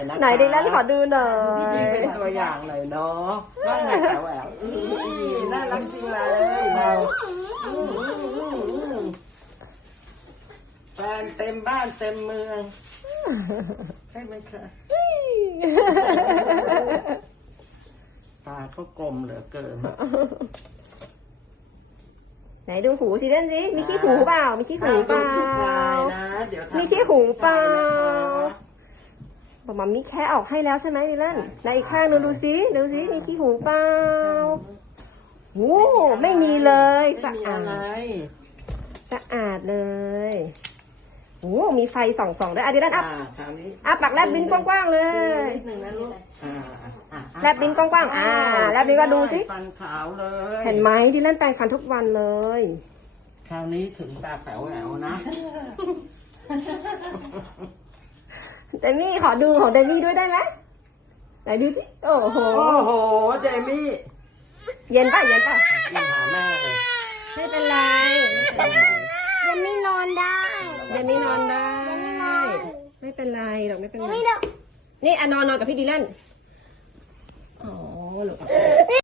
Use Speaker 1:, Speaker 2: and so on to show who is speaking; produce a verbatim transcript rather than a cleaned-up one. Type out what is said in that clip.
Speaker 1: นะคะ
Speaker 2: ไหนดิแล้วขอดูหน่อย
Speaker 1: พี่ดีเป็นตัวอย่างหน่อยเนาะว่าไงแถวแหววน่ารักจริงเลยเราแฟนเต็มบ้านเต็มเมืองใช่ไหมคะตาเขากลมเหลือเกิน
Speaker 2: ไหนดูหูสิเล่นสิมีขี้หูเปล่ามีขี้หูเปล่า
Speaker 1: นะเดี๋ยว
Speaker 2: มีขี้หูเปล่าบอกมามีแค่ออกให้แล้วใช่ไหมดิเล่นในอีกข้างนึงดูสิดูสิมีขี้หูเปล่าโอ้ไม่มีเลยสะอาดสะอาดเลยโอ้มีไฟส่องๆด้วยอะดิเล่นอัพอัพปากแลบบินกว้างๆเลย
Speaker 1: นิดนึงนะลูก
Speaker 2: แลบบินกว้างๆอ่าแลบบินก็ดูสิ
Speaker 1: ฟันขาวเลย
Speaker 2: เห็นไหมดิเล่นแปรงฟันทุกวันเลย
Speaker 1: คราวนี้ถึงตาแป๋วแหววนะ
Speaker 2: เดมี่ขอดูของเดมี่ด้วยได้ไหมไหนดูสิโอ้โห
Speaker 1: โอ้โหเจมี่
Speaker 2: เย็นป่ะเย็นป่ะ
Speaker 1: กินหาแม่เลย
Speaker 2: ไม่เป็นไร
Speaker 3: เดมี่นอนได้
Speaker 2: เดมี่นอนได้
Speaker 3: เดมี่นอน
Speaker 2: ไม่เป็นไรหรอกไม่เป็น
Speaker 3: เด
Speaker 2: ไร
Speaker 3: มี่นอน
Speaker 2: นี่อ่ะนอนนอนกับพี่ดีแลนอ๋อหรอ